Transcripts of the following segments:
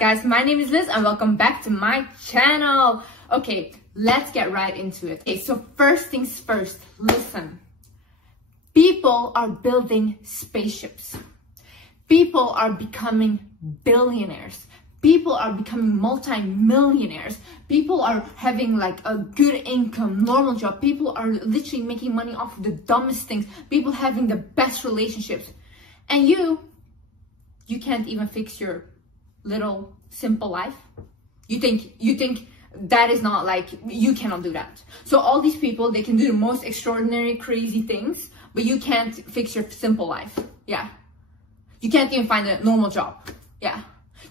Guys, my name is Liz and welcome back to my channel. Okay, let's get right into it. Okay, so first things first, listen. People are building spaceships. People are becoming billionaires. People are becoming multi-millionaires. People are having like a good income, normal job. People are literally making money off of the dumbest things. People having the best relationships. And you can't even fix your little simple life. You think that is not, like, you cannot do that. So all these people, they can do the most extraordinary, crazy things, but you can't fix your simple life. Yeah. You can't even find a normal job. Yeah.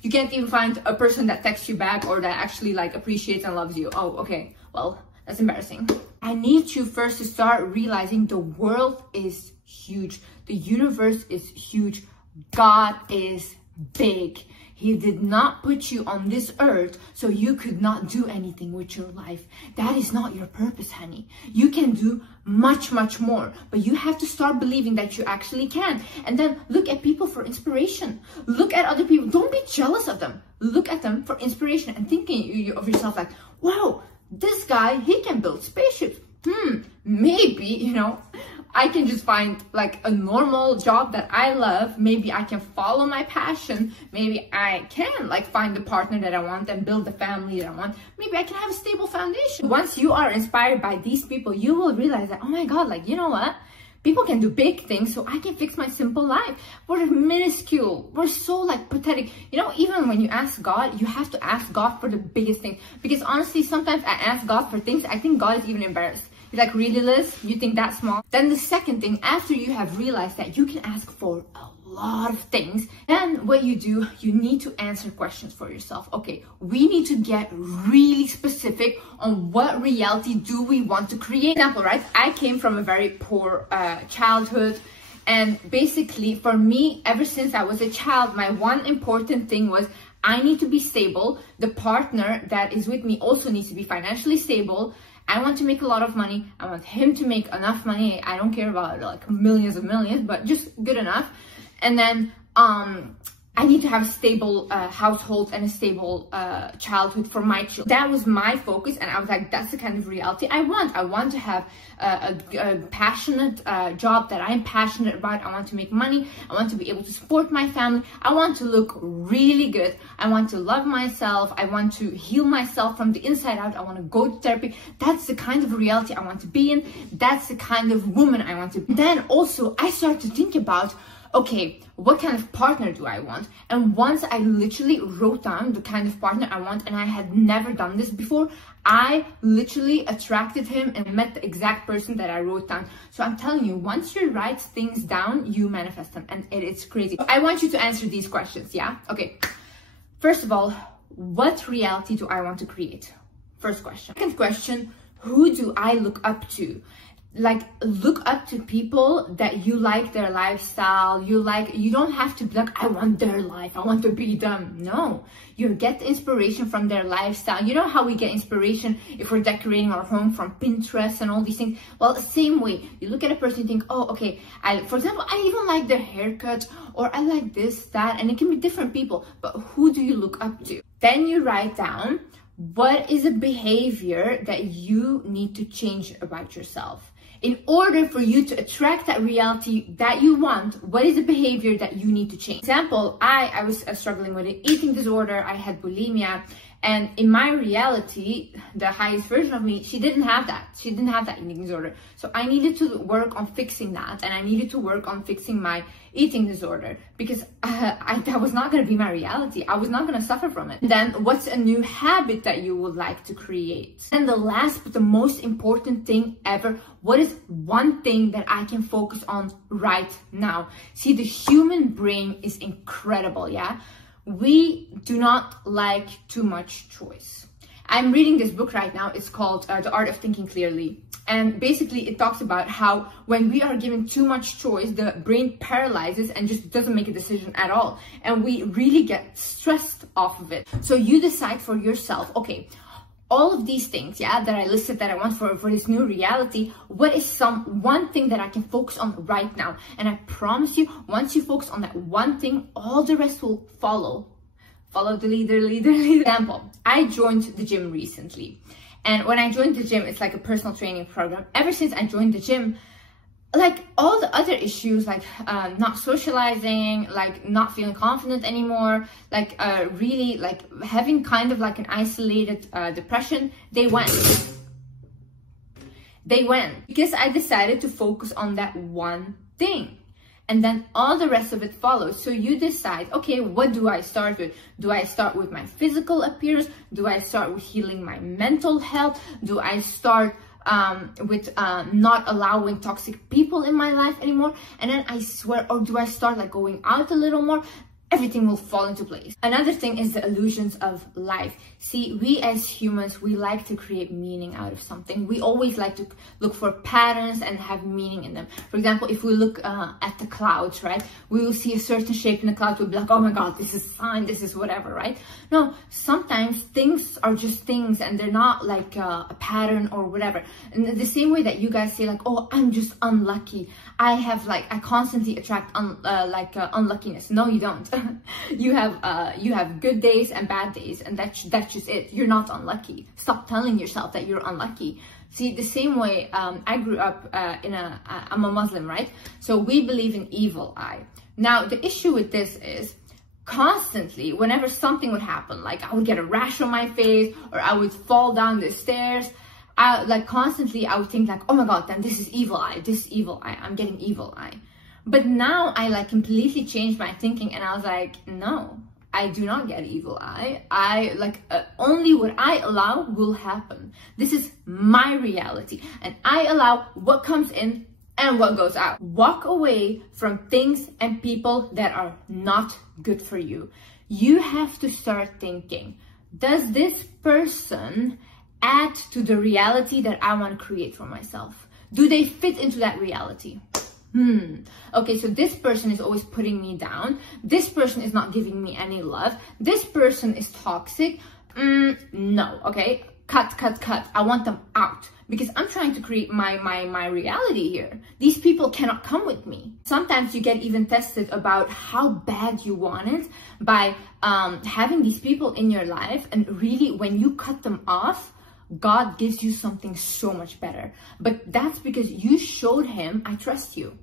You can't even find a person that texts you back or that actually like appreciates and loves you. Oh, okay. Well, that's embarrassing. I need you first to start realizing the world is huge. The universe is huge. God is big. He did not put you on this earth so you could not do anything with your life. That is not your purpose, honey. You can do much, much more, but you have to start believing that you actually can. And then look at people for inspiration. Look at other people. Don't be jealous of them. Look at them for inspiration and thinking of yourself like, wow, this guy, he can build spaceships. Maybe, you know, I can just find like a normal job that I love. Maybe I can follow my passion. Maybe I can like find the partner that I want and build the family that I want. Maybe I can have a stable foundation. Once you are inspired by these people, you will realize that, oh my God, like, you know what? People can do big things, so I can fix my simple life. We're minuscule. We're so like pathetic. You know, even when you ask God, you have to ask God for the biggest thing. Because honestly, sometimes I ask God for things, I think God is even embarrassed. He's like, really, Liz? You think that small? Then the second thing, after you have realized that you can ask for a lot of things, then what you do, you need to answer questions for yourself. Okay, we need to get really specific on what reality do we want to create. For example, right? I came from a very poor childhood. And basically, for me, ever since I was a child, my one important thing was I need to be stable. The partner that is with me also needs to be financially stable. I want to make a lot of money. I want him to make enough money. I don't care about like millions of millions, but just good enough. And then I need to have a stable household and a stable childhood for my children. That was my focus, and I was like, that's the kind of reality I want. I want to have a passionate job that I'm passionate about. I want to make money. I want to be able to support my family. I want to look really good. I want to love myself. I want to heal myself from the inside out. I want to go to therapy. That's the kind of reality I want to be in. That's the kind of woman I want to be. Then also, I started to think about, okay, what kind of partner do I want? And once I literally wrote down the kind of partner I want, and I had never done this before, I literally attracted him and met the exact person that I wrote down. So I'm telling you, once you write things down, you manifest them, and it's crazy. So I want you to answer these questions, yeah? Okay. First of all, what reality do I want to create? First question. Second question, who do I look up to? Like, look up to people that you like their lifestyle. You don't have to be like, I want their life, I want to be them. No, you get inspiration from their lifestyle. You know how we get inspiration if we're decorating our home from Pinterest and all these things? Well, the same way, you look at a person and think, oh, okay, for example, I even like their haircut, or I like this, that, and it can be different people, but who do you look up to? Then you write down, what is a behavior that you need to change about yourself? In order for you to attract that reality that you want, what is the behavior that you need to change? For example, I was struggling with an eating disorder. I had bulimia. And in my reality, the highest version of me, she didn't have that. She didn't have that eating disorder. So I needed to work on fixing that. And I needed to work on fixing my eating disorder, because that was not going to be my reality. I was not going to suffer from it. Then what's a new habit that you would like to create? And the last but the most important thing ever, what is one thing that I can focus on right now? See, the human brain is incredible, yeah? We do not like too much choice. I'm reading this book right now. It's called The Art of Thinking Clearly. And basically it talks about how when we are given too much choice, the brain paralyzes and just doesn't make a decision at all. And we really get stressed off of it. So you decide for yourself, okay, all of these things, yeah, that I listed that I want for this new reality, what is one thing that I can focus on right now? And I promise you, once you focus on that one thing, all the rest will follow. Follow the leader, leader, leader. Example, I joined the gym recently. And when I joined the gym, it's like a personal training program. Ever since I joined the gym, like all the other issues, like not socializing, like not feeling confident anymore, like really like having kind of like an isolated depression, they went. They went because I decided to focus on that one thing. And then all the rest of it follows. So you decide, okay, what do I start with? Do I start with my physical appearance? Do I start with healing my mental health? Do I start with not allowing toxic people in my life anymore? And then I swear, or do I start like going out a little more? Everything will fall into place. Another thing is the illusions of life. See, we as humans, we like to create meaning out of something. We always like to look for patterns and have meaning in them. For example, if we look at the clouds, right? We will see a certain shape in the clouds. We'll be like, oh my God, this is sign, this is whatever, right? No, sometimes things are just things and they're not like a pattern or whatever. And the same way that you guys say like, oh, I'm just unlucky. I constantly attract unluckiness. No, you don't. you have good days and bad days, and that's just it. You're not unlucky. Stop telling yourself that you're unlucky. See, the same way I grew up I'm a Muslim, right? So we believe in evil eye. Now the issue with this is constantly, whenever something would happen, like I would get a rash on my face or I would fall down the stairs, I would think like, oh my God, then this is evil eye, I'm getting evil eye. But now I like completely changed my thinking and I was like, no, I do not get evil eye. Only what I allow will happen. This is my reality and I allow what comes in and what goes out. Walk away from things and people that are not good for you. You have to start thinking, does this person add to the reality that I want to create for myself? Do they fit into that reality? Okay, so this person is always putting me down. This person is not giving me any love. This person is toxic. No, okay, cut. I want them out because I'm trying to create my reality here. These people cannot come with me. Sometimes you get even tested about how bad you want it by having these people in your life, and really when you cut them off, God gives you something so much better. But that's because you showed him, I trust you.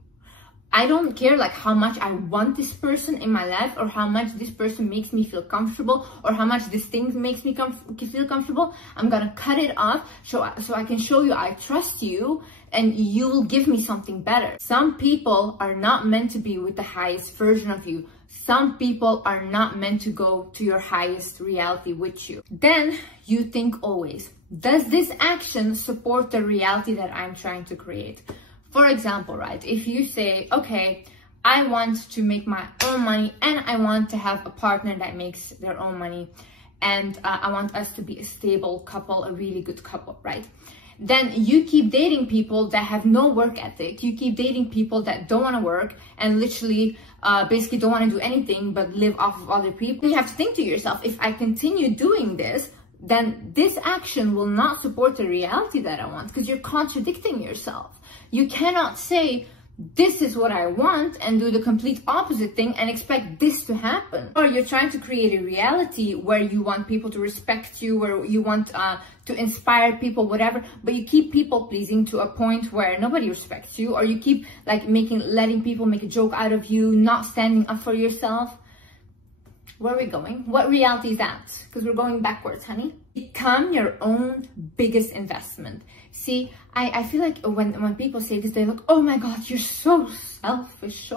I don't care like how much I want this person in my life or how much this person makes me feel comfortable or how much this thing makes me feel comfortable. I'm gonna cut it off so I can show you I trust you and you will give me something better. Some people are not meant to be with the highest version of you. Some people are not meant to go to your highest reality with you. Then you think always, does this action support the reality that I'm trying to create? For example, right, if you say, okay, I want to make my own money and I want to have a partner that makes their own money and I want us to be a stable couple, a really good couple, right? Then you keep dating people that have no work ethic. You keep dating people that don't want to work and literally basically don't want to do anything but live off of other people. You have to think to yourself, if I continue doing this, then this action will not support the reality that I want because you're contradicting yourself. You cannot say, this is what I want and do the complete opposite thing and expect this to happen. Or you're trying to create a reality where you want people to respect you, where you want to inspire people, whatever, but you keep people pleasing to a point where nobody respects you, or you keep like letting people make a joke out of you, not standing up for yourself. Where are we going? What reality is that? Because we're going backwards, honey. Become your own biggest investment. See, I feel like when people say this, they're like, oh my God, you're so selfish.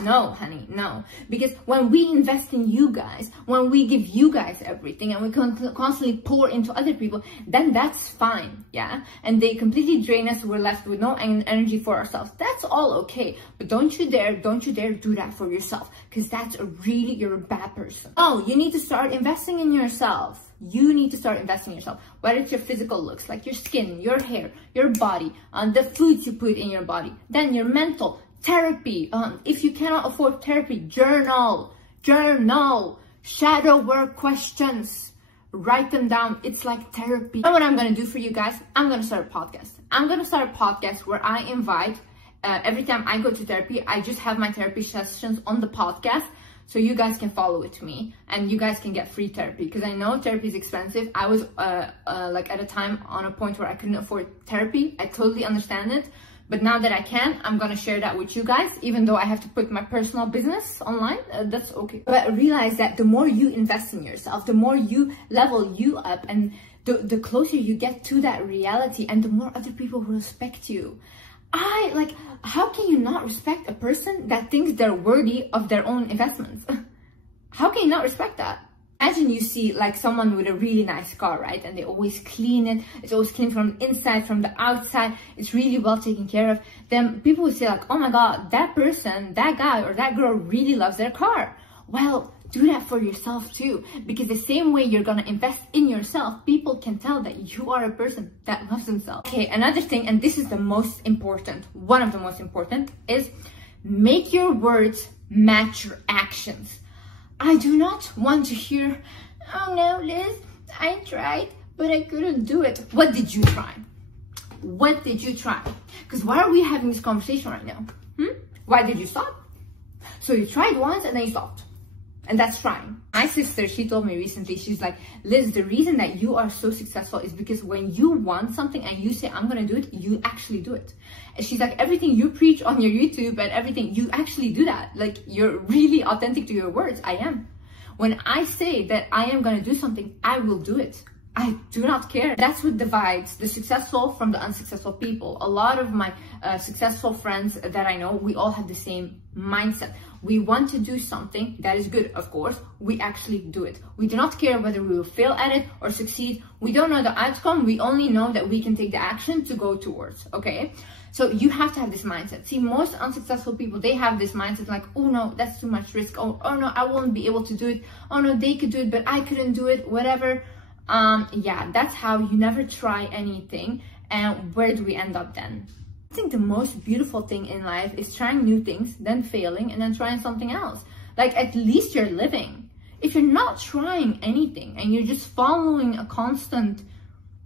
No, honey, no. Because when we invest in you guys, when we give you guys everything and we constantly pour into other people, then that's fine, yeah? And they completely drain us, we're left with no energy for ourselves. That's all okay. But don't you dare do that for yourself, because that's you're a bad person. Oh, you need to start investing in yourself. You need to start investing in yourself, whether it's your physical looks, like your skin, your hair, your body, the foods you put in your body, then your mental, therapy. If you cannot afford therapy, journal, shadow work questions, write them down. It's like therapy. You know what I'm going to do for you guys? I'm going to start a podcast. I'm going to start a podcast where I invite, every time I go to therapy, I just have my therapy sessions on the podcast. so you guys can follow it to me and you guys can get free therapy, because I know therapy is expensive. I was like at a time on a point where I couldn't afford therapy. I totally understand it. But now that I can, I'm gonna share that with you guys, even though I have to put my personal business online. That's okay. But realize that the more you invest in yourself, the more you level you up, and the closer you get to that reality, and the more other people will respect you. How can you not respect a person that thinks they're worthy of their own investments? How can you not respect that? Imagine you see like someone with a really nice car, right? And they always clean it. It's always clean from the inside, from the outside. It's really well taken care of. Then people will say like, oh my God, that person, that guy or that girl really loves their car. Well, do that for yourself too. Because the same way you're gonna invest in yourself, people can tell that you are a person that loves themselves. Okay, another thing, and this is the most important, one of the most important, is make your words match your actions. I do not want to hear, oh no, Liz, I tried, but I couldn't do it. What did you try? What did you try? Because why are we having this conversation right now? Why did you stop? So you tried once and then you stopped. And that's trying. My sister, she told me recently, she's like, Liz, the reason that you are so successful is because when you want something and you say, I'm gonna do it, you actually do it. And she's like, everything you preach on your YouTube and everything, you actually do that. Like, you're really authentic to your words. I am. When I say that I am gonna do something, I will do it. I do not care. That's what divides the successful from the unsuccessful people. A lot of my successful friends that I know, we all have the same mindset. We want to do something that is good, of course. We actually do it. We do not care whether we will fail at it or succeed. We don't know the outcome. We only know that we can take the action to go towards, okay? So you have to have this mindset. See, most unsuccessful people, they have this mindset like, oh no, that's too much risk. Oh no, I won't be able to do it. Oh no, they could do it, but I couldn't do it, whatever. Yeah, that's how you never try anything. And where do we end up then? I think the most beautiful thing in life is trying new things, then failing, and then trying something else. Like, at least you're living. If you're not trying anything and you're just following a constant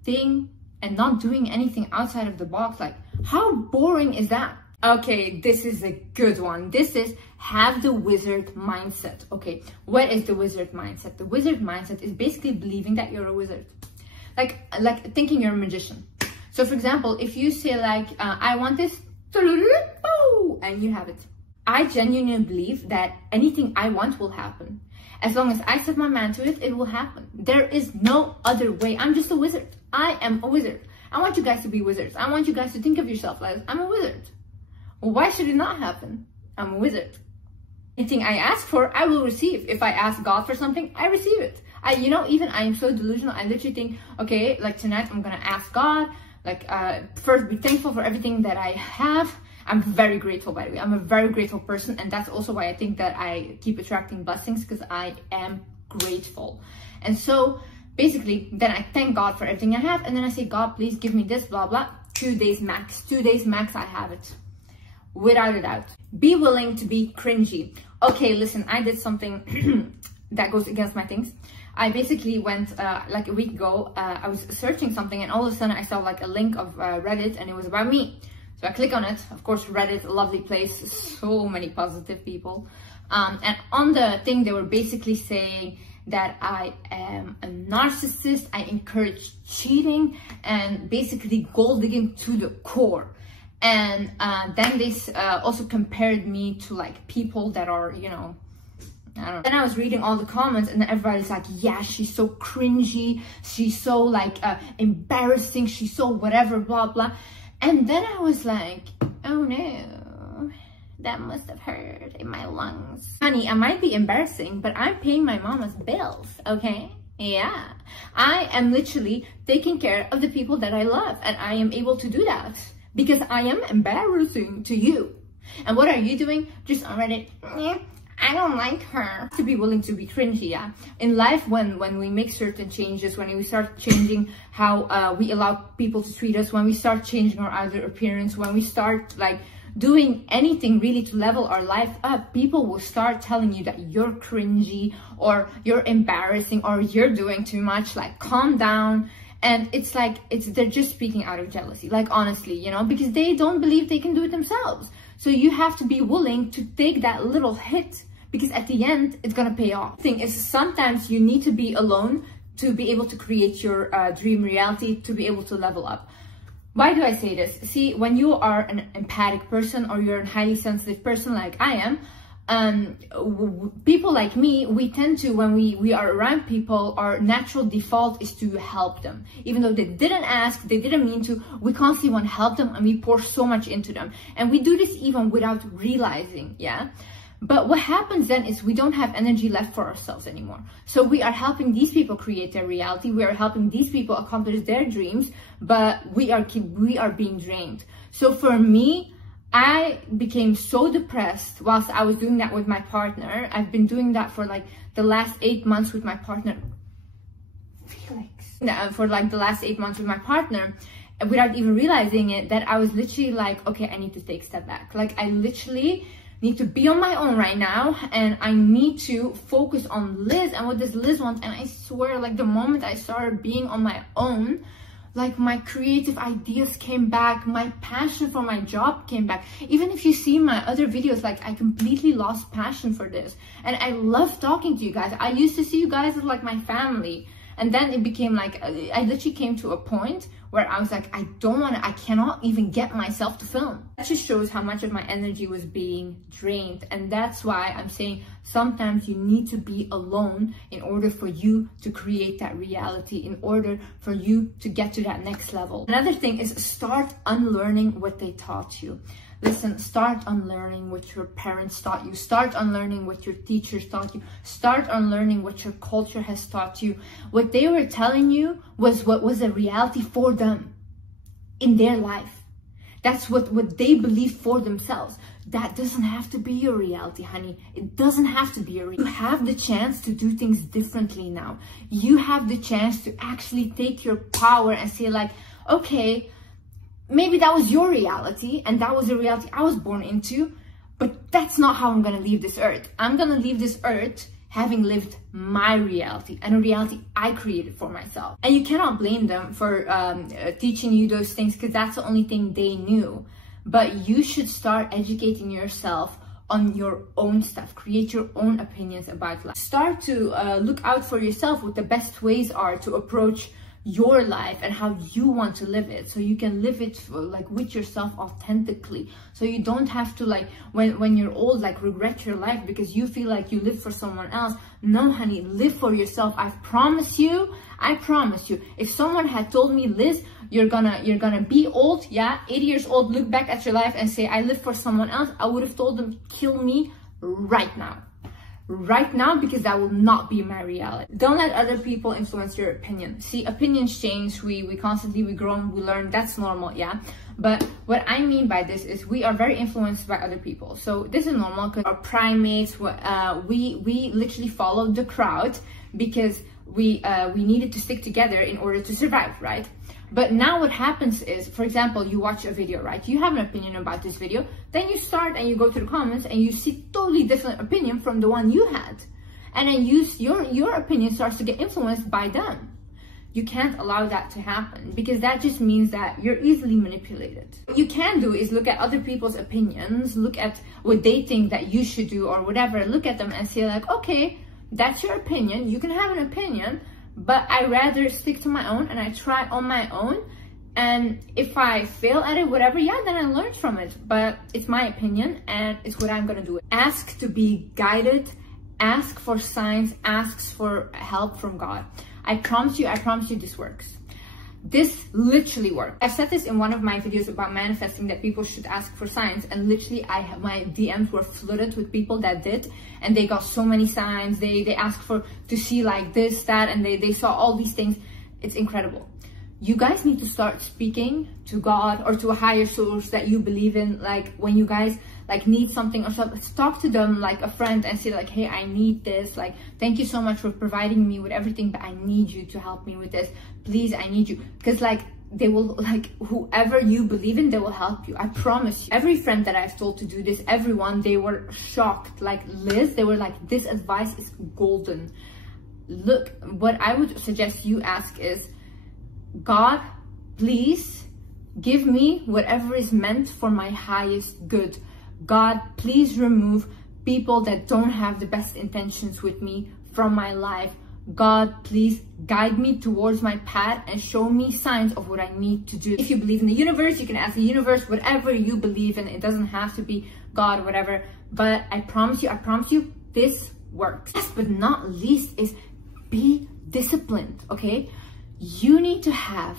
thing and not doing anything outside of the box, like, how boring is that? Okay, this is a good one. This is have the wizard mindset. Okay, what is the wizard mindset? The wizard mindset is basically believing that you're a wizard. Like thinking you're a magician. So for example, if you say like, I want this, and you have it. I genuinely believe that anything I want will happen. As long as I set my mind to it, it will happen. There is no other way. I'm just a wizard. I am a wizard. I want you guys to be wizards. I want you guys to think of yourself like, I'm a wizard. Well, why should it not happen? I'm a wizard. Anything I ask for, I will receive. If I ask God for something, I receive it. I am so delusional. I literally think, okay, like tonight I'm gonna ask God, like first be thankful for everything that I have. I'm very grateful, by the way. I'm a very grateful person, and that's also why I think that I keep attracting blessings, because I am grateful. And so basically, then I thank God for everything I have, and then I say, God, please give me this, blah, blah. 2 days max. 2 days max, I have it. Without a doubt. Be willing to be cringy. Okay, listen, I did something that goes against my things. I basically went like a week ago, I was searching something, and all of a sudden I saw like a link of Reddit, and it was about me. So I click on it. Of course, Reddit, a lovely place, so many positive people. And on the thing, they were basically saying that I am a narcissist, I encourage cheating, and basically gold digging to the core. And then they also compared me to like people that are, you know, I don't know. Then I was reading all the comments, and then everybody's like, yeah, she's so cringy, she's so like embarrassing, she's so whatever, blah, blah. And then I was like, oh no, that must have hurt in my lungs. Honey, I might be embarrassing, but I'm paying my mama's bills, okay? Yeah, I am literally taking care of the people that I love, and I am able to do that because I am embarrassing to you. And what are you doing? Just on Reddit, yeah, I don't like her. To be willing to be cringy, yeah. In life, when we make certain changes, when we start changing how we allow people to treat us, when we start changing our outer appearance, when we start like doing anything really to level our life up, people will start telling you that you're cringy, or you're embarrassing, or you're doing too much, like calm down. And it's like, they're just speaking out of jealousy, like honestly, you know, because they don't believe they can do it themselves. So you have to be willing to take that little hit, because at the end, it's gonna pay off. The thing is, sometimes you need to be alone to be able to create your dream reality, to be able to level up. Why do I say this? See, when you are an empathic person or you're a highly sensitive person like I am, people like me, we tend to, when we are around people, our natural default is to help them. Even though they didn't ask, they didn't mean to, we constantly want to help them and we pour so much into them. And we do this even without realizing, yeah? But what happens then is we don't have energy left for ourselves anymore. So we are helping these people create their reality. We are helping these people accomplish their dreams, but we are being drained. So for me, I became so depressed whilst I was doing that with my partner. I've been doing that for like the last 8 months with my partner. Felix. For like the last 8 months with my partner, without even realizing it, that I was literally like, okay, I need to take a step back. Like I literally need to be on my own right now, and I need to focus on Liz and what does Liz want. And I swear, like the moment I started being on my own, like my creative ideas came back, my passion for my job came back. Even if you see my other videos, like I completely lost passion for this. And I love talking to you guys. I used to see you guys as like my family. And then it became like, I literally came to a point where I was like, I cannot even get myself to film. That just shows how much of my energy was being drained. And that's why I'm saying sometimes you need to be alone in order for you to create that reality, in order for you to get to that next level. Another thing is start unlearning what they taught you. Listen, start unlearning what your parents taught you. Start unlearning what your teachers taught you. Start unlearning what your culture has taught you. What they were telling you was what was a reality for them in their life. That's what they believed for themselves. That doesn't have to be your reality, honey. It doesn't have to be your reality. You have the chance to do things differently now. You have the chance to actually take your power and say like, okay, maybe that was your reality and that was a reality I was born into, but that's not how I'm gonna leave this earth. I'm gonna leave this earth having lived my reality, and a reality I created for myself. And you cannot blame them for teaching you those things, because that's the only thing they knew. But you should start educating yourself on your own stuff. Create your own opinions about life. Start to look out for yourself what the best ways are to approach your life and how you want to live it, so you can live it like with yourself authentically, so you don't have to like when you're old like regret your life because you feel like you live for someone else. No, honey, live for yourself. I promise you, if someone had told me, Liz, you're gonna be old, yeah, 80 years old, look back at your life and say I live for someone else, I would have told them, kill me right now, because that will not be my reality. Don't let other people influence your opinion. See, opinions change, we constantly, we grow, we learn, that's normal, yeah? But what I mean by this is we are very influenced by other people. So this is normal because our primates, we literally followed the crowd because we needed to stick together in order to survive, right? But now what happens is, for example, you watch a video, right? You have an opinion about this video, then you start and you go to the comments and you see totally different opinion from the one you had. And then your opinion starts to get influenced by them. You can't allow that to happen, because that just means that you're easily manipulated. What you can do is look at other people's opinions, look at what they think that you should do or whatever, look at them and say like, okay, that's your opinion, you can have an opinion, but I rather stick to my own and I try on my own. And if I fail at it, whatever, yeah, then I learned from it. But it's my opinion and it's what I'm gonna do. Ask to be guided, ask for signs, ask for help from God. I promise you this works. This literally works. I said this in one of my videos about manifesting, that people should ask for signs, and literally my DMs were flooded with people that did, and they got so many signs. They asked to see like this, that, and they saw all these things. It's incredible. You guys need to start speaking to God or to a higher source that you believe in. Like when you guys like need something or something, talk to them like a friend and say like, hey, I need this. Like, thank you so much for providing me with everything, but I need you to help me with this. Please, I need you. Because like they will, like whoever you believe in, they will help you. I promise you. Every friend that I've told to do this, everyone, they were shocked. Like Liz, they were like, this advice is golden. Look, what I would suggest you ask is, God, please give me whatever is meant for my highest good. God, please remove people that don't have the best intentions with me from my life. God, please guide me towards my path and show me signs of what I need to do. If you believe in the universe, you can ask the universe whatever you believe in. It doesn't have to be God, whatever. But I promise you, this works. Last but not least is be disciplined, okay? You need to have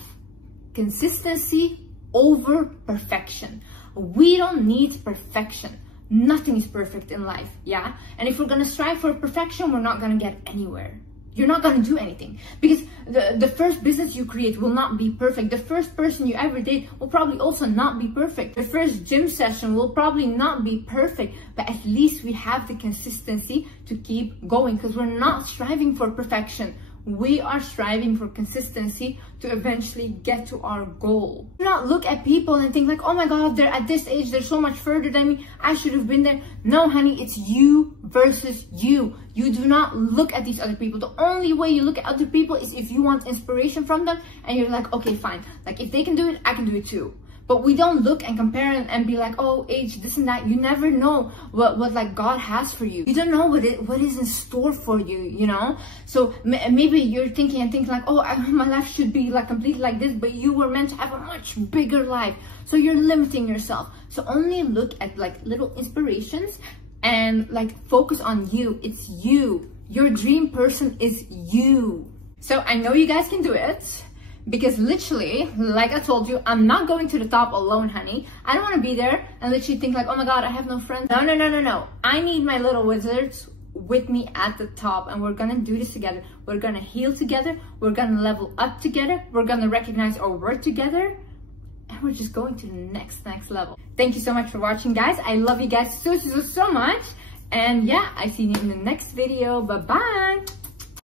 consistency over perfection. We don't need perfection. Nothing is perfect in life, yeah? And if we're gonna strive for perfection, we're not gonna get anywhere. You're not gonna do anything, because the first business you create will not be perfect. The first person you ever date will probably also not be perfect. The first gym session will probably not be perfect, but at least we have the consistency to keep going, because we're not striving for perfection. We are striving for consistency to eventually get to our goal. Do not look at people and think like, oh my God, they're at this age, they're so much further than me, I should have been there. No, honey, it's you versus you. You do not look at these other people. The only way you look at other people is if you want inspiration from them and you're like, okay, fine. Like if they can do it, I can do it too. But we don't look and compare and be like, oh, age, this and that. You never know what like God has for you. You don't know what is in store for you, you know? So maybe you're thinking like, oh, my life should be like completely like this, but you were meant to have a much bigger life. So you're limiting yourself. So only look at like little inspirations and like focus on you. It's you. Your dream person is you. So I know you guys can do it. Because literally, like I told you, I'm not going to the top alone, honey. I don't want to be there and literally think like, oh my God, I have no friends. No. I need my little wizards with me at the top, and we're gonna do this together. We're gonna heal together. We're gonna level up together. We're gonna recognize our worth together. And we're just going to the next level. Thank you so much for watching, guys. I love you guys so much. And yeah, I see you in the next video. Bye-bye.